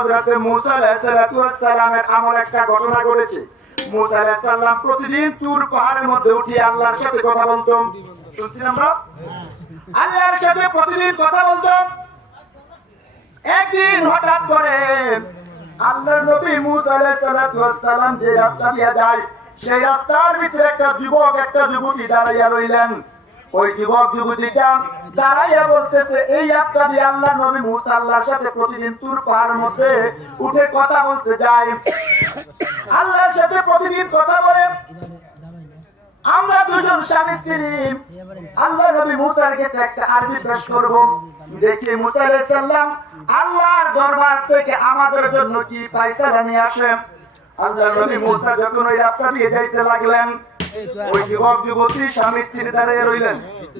হযরত মুসা আলাইহিস সালামের আমল একটা ঘটনা ঘটেছে। মুসা আলাইহিস সালাম প্রতিদিন তুর পাহাড়ের মধ্যে উঠে আল্লাহর সাথে কথা বলতেন। শুনছেন আমরা? আল্লাহর সাথে প্রতিদিন কথা বলতেন। একদিন হঠাৎ করে আল্লাহর নবী মুসা আলাইহিস সালাম যে রাস্তা দিয়ে যায়, সেই রাস্তার ভিতরে একটা যুবক একটা যুবতী দাঁড়াইয়া রইলেন। ওই যুবক যুবতীটা দাঁড়াইয়া বলতেছে, এই রাস্তা দিয়ে আল্লাহর নবী মুসা আল্লাহর সাথে প্রতিদিন তুর পাহাড়ের মধ্যে উঠে কথা বলতে যায়, আল্লাহর সাথে প্রতিদিন কথা বলে। আমরা দুজন স্বামী স্ত্রী আল্লাহর নবী মুসার কাছে একটা আরবি পেশ করব, দেখি মুসা আলাইহিস সালাম আল্লাহর দরবার থেকে আমাদের জন্য কি ফয়সালা নিয়ে আসে। আল্লাহর নবী মুসা যখন ওই রাস্তা দিয়ে যাইতে লাগলেন, ওই যুবক যুবতী স্বামী স্ত্রী দাঁড়িয়ে রইলেন।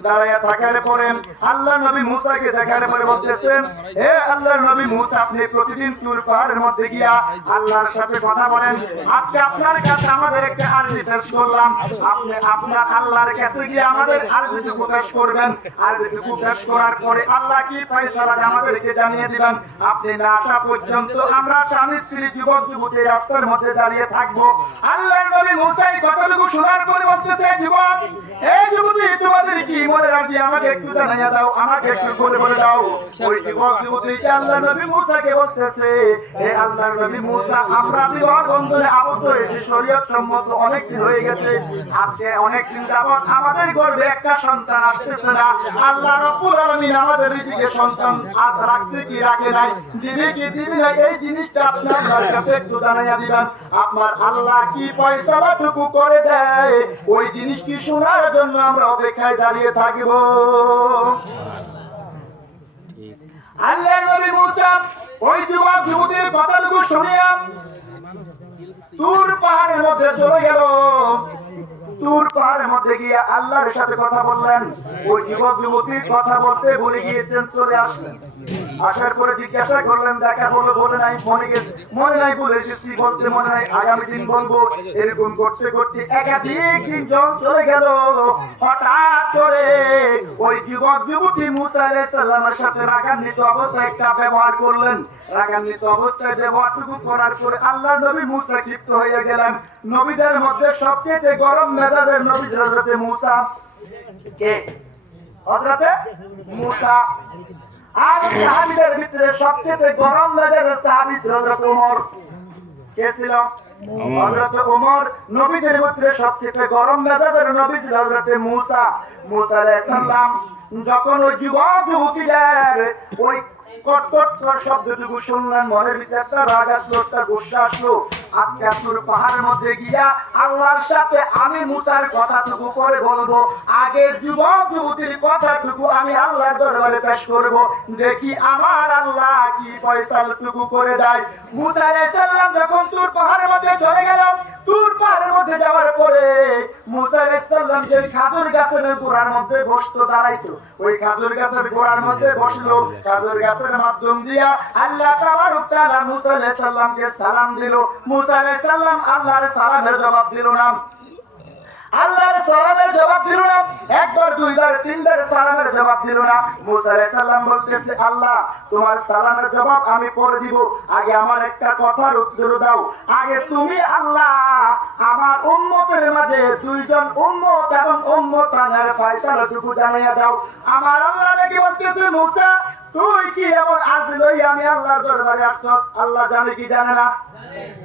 দাঁড়িয়ে থাকার পরে আল্লাহর নবী মুসাকে দেখার পরে বলতেছেন, হে আল্লাহর নবী মুসা, আপনি প্রতিদিন তুর পাহাড়ের মধ্যে গিয়া আল্লাহর সাথে কথা বলেন। আজকে আপনার কাছে আমাদের একটা আরজি পেশ করলাম, আপনি আপনার আল্লাহর কাছে গিয়ে আমাদের আরজিটুকু পেশ করবেন। আরজিটুকু পেশ করার পরে আল্লাহ কি ফয়সালা আমাদেরকে জানিয়ে দিবেন। আপনি না আসা পর্যন্ত আমরা স্বামী স্ত্রী যুবক যুবতী রাস্তার মধ্যে দাঁড়িয়ে থাকবো। আল্লাহর নবী মুসা এই কথাটুকু শোনার পরে বলতেছে, যুবক, এই যুবতী, তোমাদের কি মনে রাখি আমাকে একটু জানাইয়া দাও, আমাকে একটু বলে দাও। ওই যুবক যুবতীকে আল্লাহর নবী মুসাকে বলতেছে, হে আল্লাহর নবী মুসা, আমরা বিবাহ বন্ধনে আবদ্ধ হয়েছি, শরীয়ত সম্মত অনেক দিন হয়ে গেছে। আজকে অনেক দিন যাবত আমাদের গর্ভে একটা সন্তান আসতেছে না। আল্লাহ রাব্বুল আলামিন আমাদের রিজিকে সন্তান আজ রাখছে কি রাখে নাই, দিবে কি দিবে না, এই জিনিসটা আপনার কাছে একটু জানাইয়া দিবেন। আপনার আল্লাহ কি ফয়সালাটুকু করে দেয়, ওই জিনিসটি শোনার জন্য আমরা অপেক্ষায় দাঁড়িয়ে থাকবো। আল্লাহর নবী মুসা ওই যুবক যুবতীর কথাটুকু শুনিয়া তুর পাহাড়ের মধ্যে চলে গেল। তুর পাহাড়ের মধ্যে গিয়ে আল্লাহর সাথে কথা বললেন। ওই যুবক যুবতীর কথা বলতে ভুলে গিয়েছেন, চলে আসলেন। আসার পরে জিজ্ঞাসা করলেন, দেখা হলো? বলে নাই, মনে নাই, বলে এসেছি, বলতে মনে নাই, আগামী দিন বলবো। এরকম করতে করতে একাধিক দিন যখন চলে গেল, হঠাৎ করে ওই যুবক যুবতী মুসা আলাইহিস সালামের সাথে রাগান্বিত অবস্থায় একটা ব্যবহার করলেন। রাগান্বিত অবস্থায় ব্যবহারটুকু করার পরে আল্লাহর নবী মুসা ক্ষিপ্ত হয়ে গেলেন। নবীদের মধ্যে সবচেয়ে গরম মেজাজের নবী হযরত মুসা। কে? হযরত মুসা। আর সাহাবীদের ভিতরে সবচেয়ে গরম মেজাজের সাহাবী ছিল হযরত ওমর। কে ছিল? হযরত ওমর। নবীদের ভিতরে সবচেয়ে গরম মেজাজের নবী ছিল হযরত মুসা। মুসা আলাইহিস সালাম যখন ওই যুবক যুবতীদের ওই কটকট শব্দটুকু শুনলেন, মনের ভিতরে একটা রাগ আসলো, একটা গুসা আসলো। আজকে তুর পাহাড়ের মধ্যে গিয়া আল্লাহর সাথে আমি মুসার কথাটুকু পরে বলবো, আগে যুবক যুবতীর কথাটুকু আমি আল্লাহর দরবারে পেশ করব, দেখি আমার আল্লাহ কি ফয়সালাটুকু করে দেয়। মুসা আলাইহিস সালাম যখন তুর পাহাড়ের মধ্যে চলে গেল, তুর পাহাড়ের মধ্যে যাওয়ার পরে মুসা আলাইহিস সালাম যে খাজুর গাছের গোড়ার মধ্যে বসতো, দাঁড়াইতো, ওই খাজুর গাছের গোড়ার মধ্যে বসলো। খাজুর গাছের মাধ্যম দিয়া আল্লাহ তাবারক তাআলা মুসা আলাইহিস সালামকে সালাম দিল। মুসা আলাইহিস সালাম আল্লাহর সালামের জবাব দিল না। আল্লাহর সালামের জবাব দিল না, একবার দুইবার তিনবার সালামের জবাব দিল না। মুসা আলাইহিস সালাম বলতেছে, আল্লাহ তোমার সালামের জবাব আমি পরে দিব, আগে আমার একটা কথার উত্তর দাও। আগে তুমি আল্লাহ আমার উম্মতের মাঝে দুইজন উম্মত এবং উম্মতানের ফয়সালাটুকু জানাইয়া দাও। আমার আল্লাহ নাকি বলতেছে, মুসা তুই কি এমন আজ লই আমি আল্লাহর দরবারে আসছস? আল্লাহ জানে কি জানে না?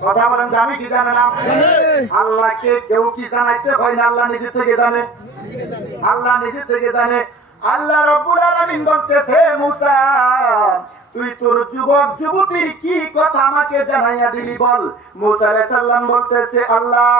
কথা বলেন, জানে কি জানে না? আল্লাহকে কেউ কি জানাইতে হয় না? আল্লাহ নিজে থেকে জানে। আল্লাহ নিজে থেকে জানে। আল্লাহ রাব্বুল আলামিন বলতেছে, মুসা তুই তোর যুবক যুবতীর কি কথা আমাকে জানাইয়া দিলি বল। মুসা আলাইহিস সালাম বলতেছে, আল্লাহ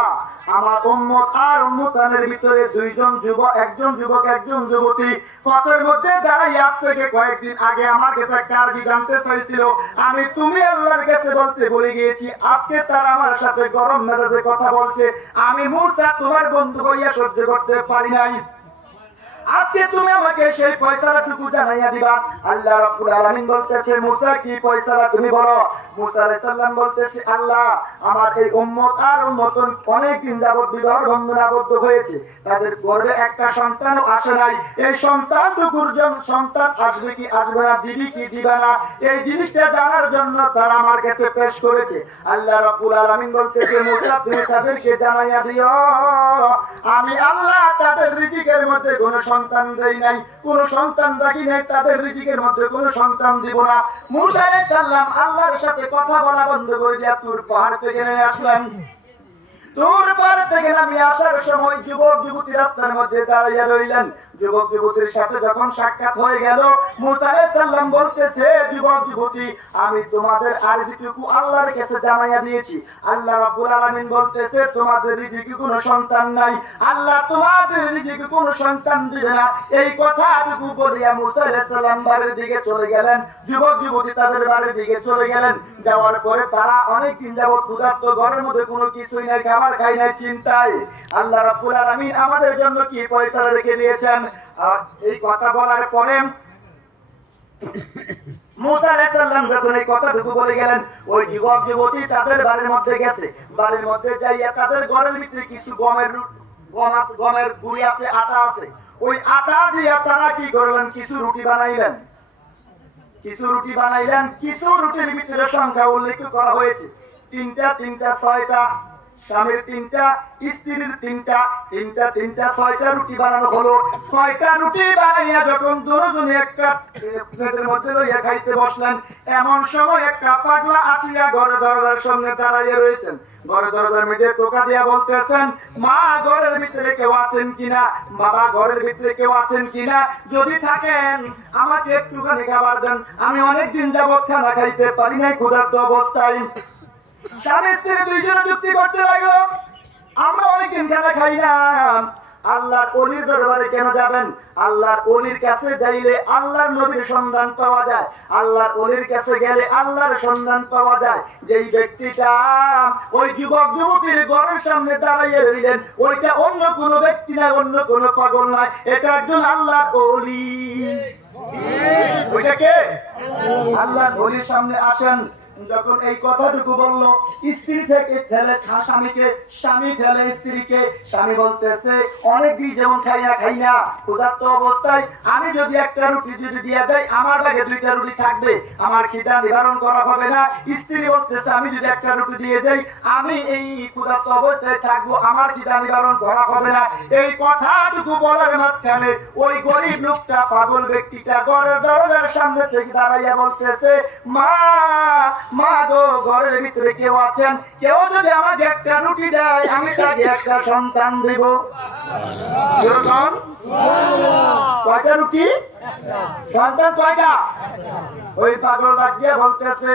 আমার উম্মত আর উম্মতানের ভিতরে দুইজন যুবক, একজন যুবক একজন যুবতী পথের মধ্যে দাঁড়াই আজ থেকে কয়েকদিন আগে আমার কাছে একটা আরবি জানতে চাইছিল, আমি তুমি আল্লাহর কাছে বলতে ভুলে গিয়েছি। আজকে তারা আমার সাথে গরম মেজাজে কথা বলছে, আমি মুসা তোমার বন্ধু হইয়া সহ্য করতে পারি নাই। আজকে তুমি আমাকে সেই ফয়সালাটুকু জানাইয়া দিবা। আল্লাহ রাব্বুল আলামিন বলতেছে মুসা কি ফয়সালা তুমি বলো। মুসা আলাইহিস সালাম বলতেছে আল্লাহ আমার এই উম্মত আর উম্মতন অনেক দিন যাবত বিবাহ বন্ধনে আবদ্ধ হয়েছে, তাদের গর্ভে একটা সন্তানও আসে নাই। এই সন্তানটুকুর জন্য সন্তান আসবে কি আসবে না, দিবি কি দিবে না, এই জিনিসটা জানার জন্য তারা আমার কাছে পেশ করেছে। আল্লাহ রাব্বুল আলামিন বলতেছে মুসা তুমি তাদেরকে জানাইয়া দিও আমি আল্লাহ তাদের রিজিকের মধ্যে কোনো সন্তান দেই নাই, কোনো সন্তান রাখি নাই, তাদের রিজিকের মধ্যে কোনো সন্তান দিব না। মুসা আলাইহিস সালাম আল্লাহর সাথে কথা বলা বন্ধ করে দিয়া তুর পাহাড় থেকে নেমে আসলেন। তুর পাহাড় থেকে নামি আসার সময় যুবক যুবতী রাস্তার মধ্যে দাঁড়িয়ে রইলেন। যুবক যুবতীর সাথে যখন সাক্ষাৎ হয়ে গেল মুসা আলাইহিস সালাম বলতেছে যুবক যুবতী আমি তোমাদের আরজিটুকু আল্লাহর কাছে জানাইয়া দিয়েছি। আল্লাহ রাব্বুল আলামিন বলতেছে তোমাদের রিজিকে কোনো সন্তান নাই, আল্লাহ তোমাদের রিজিকে কোনো সন্তান দিবে না। এই কথাটুকু বলিয়া মুসা আলাইহিস সালাম বাড়ির দিকে চলে গেলেন। যুবক যুবতী তাদের বাড়ির দিকে চলে গেলেন। যাওয়ার পরে তারা অনেক দিন যাবত ক্ষুধার্ত, ঘরের মধ্যে কোনো কিছুই নাই, খাবার খাই নাই, চিন্তায় আল্লাহ রাব্বুল আলামিন আমাদের জন্য কি ফয়সালা রেখে দিয়েছেন। আর এই কথা বলার পরে মুসা আলাইহিস সালাম যখন এই কথাটুকু বলে গেলেন ওই যুবক যুবতী তাদের বাড়ির মধ্যে গেছে। বাড়ির মধ্যে যাইয়া তাদের ঘরের ভিতরে কিছু গমের গুঁড়ি আছে, আটা আছে, ওই আটা দিয়ে তারা কি করলেন কিছু রুটি বানাইলেন। কিছু রুটির ভিতরে সংখ্যা উল্লেখ করা হয়েছে তিনটা, ছয়টা, স্বামীর তিনটা, স্ত্রীর তিনটা, তিনটা 6টা রুটি বানানো হলো। 6টা রুটি বানাইয়া যখন দুজনে একটা প্লেটের মধ্যে লইয়া খাইতে বসলেন, এমন সময় একটা পাগলা আসিয়া ঘরে দরজার সামনে দাঁড়াইয়া রয়েছেন। ঘরে দরজার মধ্যে টোকা দিয়া বলতেছেন মা ঘরের ভিতরে কেউ আছেন কিনা, বাবা ঘরের ভিতরে কেউ আছেন কিনা, যদি থাকেন আমাকে একটুখানি খাবার দেন, আমি অনেকদিন যাবত খানা খাইতে পারি নাই ক্ষুধার্ত অবস্থায়। স্বামী স্ত্রী দুইজনে যুক্তি করতে লাগলো আমরা অনেকদিন খানা খাই না। আল্লাহর ওলির দরবারে কেন যাবেন? আল্লাহর ওলির কাছে যাইলে আল্লাহর নবীর সন্ধান পাওয়া যায়, আল্লাহর ওলির কাছে গেলে আল্লাহর সন্ধান পাওয়া যায়। যেই ব্যক্তিটা ওই যুবক যুবতীর ঘরের সামনে দাঁড়াইয়া রইলেন ওইটা অন্য কোনো ব্যক্তি না, অন্য কোনো পাগল নয়, এটা একজন আল্লাহর ওলি। ওইটা কে? আল্লাহর ওলির সামনে আসেন। যখন এই কথাটুকু বললো স্ত্রী থেকে ঠেলে স্বামীকে, স্বামী ঠেলে স্ত্রীকে। স্বামী বলতেছে অনেকদিন যেমন খাই না ক্ষুধার্ত অবস্থায় আমি যদি একটা রুটি যদি দিয়ে যাই আমার ভাগে 2টা রুটি থাকবে, আমার খিদা নিবারণ করা হবে না। স্ত্রী বলতেছে আমি যদি একটা রুটি দিয়ে যাই আমি এই ক্ষুধার্ত অবস্থায় থাকবো, আমার খিদা নিবারণ করা হবে না। এই কথাটুকু বলার মাঝখানে ওই গরিব লোকটা পাগল ব্যক্তিটা ঘরের দরজার সামনে থেকে দাঁড়াইয়া বলতেছে মা গো ঘরের ভিতরে কেউ আছেন, কেউ যদি আমাকে একটা রুটি দেয় আমি তাকে একটা সন্তান দেব। কয়টা রুটি? সন্তান কয়টা? ওই পাগল ডাকিয়ে বলতেছে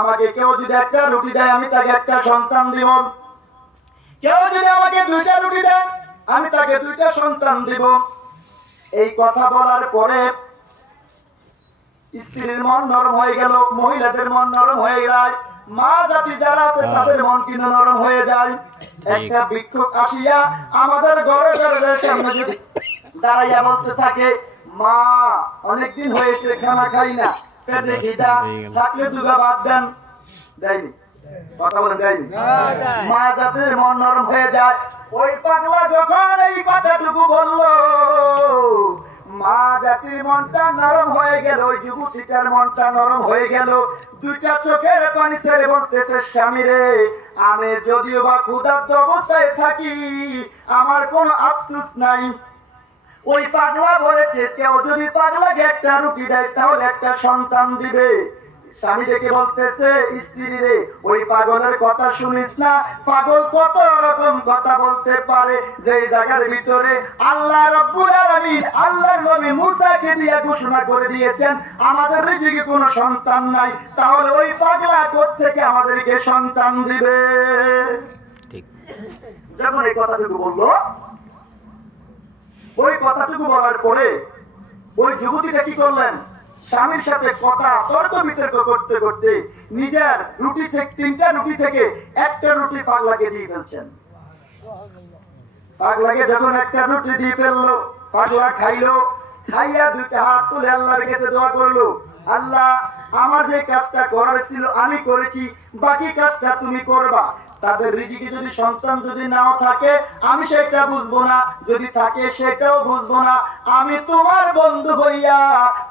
আমাকে কেউ যদি একটা রুটি দেয় আমি তাকে একটা সন্তান দিব, কেউ যদি আমাকে 2টা রুটি দেয় আমি তাকে 2টা সন্তান দিব। এই কথা বলার পরে স্ত্রীর মন নরম হয়ে গেল, মহিলাদের মন নরম হয়ে যায়, মা জাতি যারা আছে তাদের মন কিন্তু নরম হয়ে যায়। একটা ভিক্ষুক আসিয়া আমাদের ঘরে দরজার সামনে যদি দাঁড়াইয়া বলতে থাকে মা অনেকদিন হয়েছে খানা খাই না, পেটে খিদা থাকলে 2 ভাত দেন। দেয়নি, কথা বলেন দেয়নি। মা জাতির মন নরম হয়ে যায়। ওই পাগলা যখন এই কথাটুকু বললো মা জাতির মনটা নরম হয়ে গেল, ওই যুবতীটার মনটা নরম হয়ে গেল। 2টা চোখের পানি ছেড়ে বলতেছে স্বামী রে আমি যদিও বা ক্ষুধার্ত অবস্থায় থাকি আমার কোনো আফসোস নাই। ওই পাগলা বলেছে কেউ যদি পাগলাকে একটা রুটি দেয় তাহলে একটা সন্তান দিবে। স্বামী দেখে বলতেছে স্ত্রী রে ওই পাগলের কথা শুনিস না, পাগল কত রকম কথা বলতে পারে, যে জায়গার ভিতরে আল্লাহ রাব্বুল আলামিন আল্লাহর নবী মুসাকে দিয়ে ঘোষণা করে দিয়েছেন আমাদের রিজিকে কোনো সন্তান নাই, তাহলে ওই পাগলা কোত্থেকে আমাদেরকে সন্তান দিবে? ঠিক যখন এই কথাটুকু বললো, ওই কথাটুকু বলার পরে ওই যুবতীটা কি করলেন স্বামীর সাথে কথা তর্ক বিতর্ক করতে করতে নিজের রুটি থেকে 3টা রুটি থেকে একটা রুটি পাগলাকে দিয়ে ফেলছেন। পাগলাকে যখন একটা রুটি দিয়ে ফেললো পাগলা খাইলো, খাইয়া দুইটা হাত তুলে আল্লাহর কাছে দোয়া করলো, আল্লাহ আমার যে কাজটা করার ছিল আমি করেছি, বাকি কাজটা তুমি করবা। তাদের রিজিকে যদি সন্তান যদি নাও থাকে আমি সেটা বুঝবো না, যদি থাকে সেটাও বুঝবো না, আমি তোমার বন্ধু হইয়া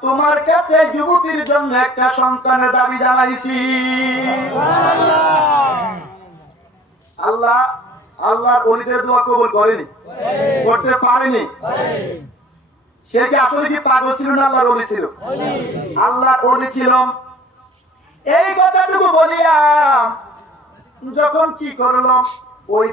তোমার কাছে যুবতীর জন্য একটা সন্তানের দাবি জানাইছি। আল্লাহ আল্লাহর ওলিদের দোয়া কবুল করেনি, করতে পারেনি। সে কি আসলে কি পাগল ছিল না আল্লাহর ওলি ছিল? আল্লাহর ওলি ছিল। এই কথাটুকু বলিয়া যখন কি করলাম ওই